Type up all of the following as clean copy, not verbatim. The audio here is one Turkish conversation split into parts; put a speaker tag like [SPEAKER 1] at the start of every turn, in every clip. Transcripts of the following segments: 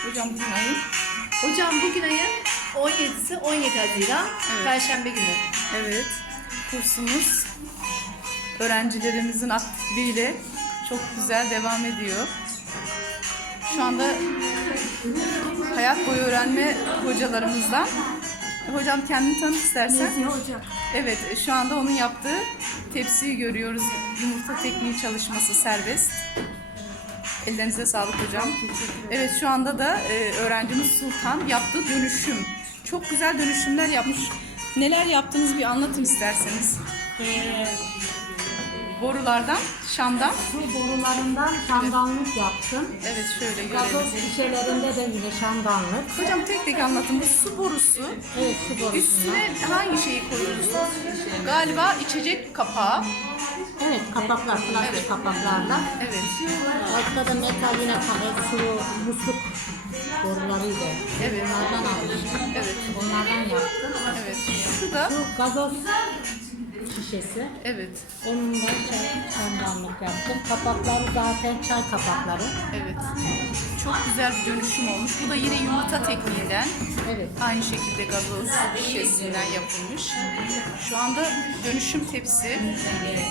[SPEAKER 1] Hocam bugün ayın.
[SPEAKER 2] Hocam bugün ayın 17'si 17 Haziran
[SPEAKER 1] Evet.
[SPEAKER 2] Perşembe günü.
[SPEAKER 1] Evet. Kursumuz öğrencilerimizin aktifliğiyle çok güzel devam ediyor. Şu anda hayat boyu öğrenme hocalarımızdan. Hocam kendini tanıt istersen.
[SPEAKER 2] Nezihe Hoca.
[SPEAKER 1] Evet, şu anda onun yaptığı tepsiyi görüyoruz. Yumurta tekniği çalışması serbest. Ellerinize sağlık hocam. Evet, şu anda da öğrencimiz Sultan yaptığı dönüşüm. Çok güzel dönüşümler yapmış. Neler yaptığınızı bir anlatın isterseniz. Borulardan, şamdan.
[SPEAKER 3] Su borularından şamdanlık yaptım.
[SPEAKER 1] Evet, şöyle
[SPEAKER 3] Gazoz
[SPEAKER 1] görelim.
[SPEAKER 3] şişelerinde de yine şamdanlık.
[SPEAKER 1] Hocam tek tek anlatın. Bu su borusu.
[SPEAKER 3] Evet, su borusundan.
[SPEAKER 1] Üstüne hangi şeyi koyuyorsunuz? Galiba içecek kapağı.
[SPEAKER 3] Evet, kapaklar, plastik kapaklarla.
[SPEAKER 1] Evet.
[SPEAKER 3] Altta da metal yine su, musluk borularıydı.
[SPEAKER 1] Evet.
[SPEAKER 3] Onlardan almıştım.
[SPEAKER 1] Evet.
[SPEAKER 3] Onlardan yaptım.
[SPEAKER 1] Evet. Şu da.
[SPEAKER 3] Su gazoz şişesi.
[SPEAKER 1] Evet.
[SPEAKER 3] Onun da şamdanlık yaptım. Kapakları zaten çay kapakları.
[SPEAKER 1] Evet. Çok güzel bir dönüşüm olmuş. Bu da yine yumurta tekniğinden.
[SPEAKER 3] Evet.
[SPEAKER 1] Aynı şekilde gazoz şişesinden yapılmış. Şu anda dönüşüm tepsi. Evet,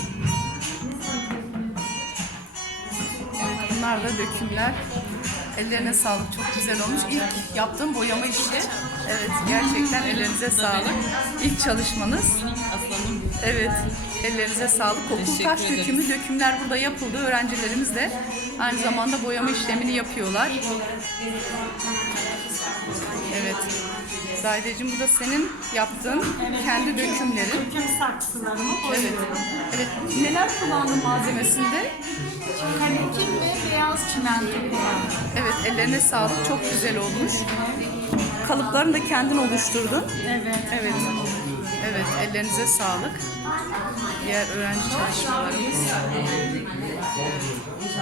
[SPEAKER 1] bunlar da dökümler. Ellerine sağlık. Çok güzel olmuş. İlk yaptığım boyama işi. Evet, gerçekten ellerinize sağlık. İlk çalışmanız. Evet, ellerinize sağlık. Okul taş dökümü, dökümler burada yapıldı. Öğrencilerimiz de aynı zamanda boyama işlemini yapıyorlar. Evet. Zahideciğim, bu da senin yaptığın kendi dökümlerin.
[SPEAKER 3] Döküm saksılarımı
[SPEAKER 1] Evet.
[SPEAKER 3] koyuyorum.
[SPEAKER 1] Evet. Neler kullandın malzemesinde?
[SPEAKER 3] Kalekim ve beyaz çimento kullandım.
[SPEAKER 1] Evet, ellerine sağlık. Çok güzel olmuş. Kalıplarını da kendin oluşturdun.
[SPEAKER 3] Evet.
[SPEAKER 1] Evet. Evet, ellerinize sağlık. Diğer öğrenci çalışmalarımız. Evet.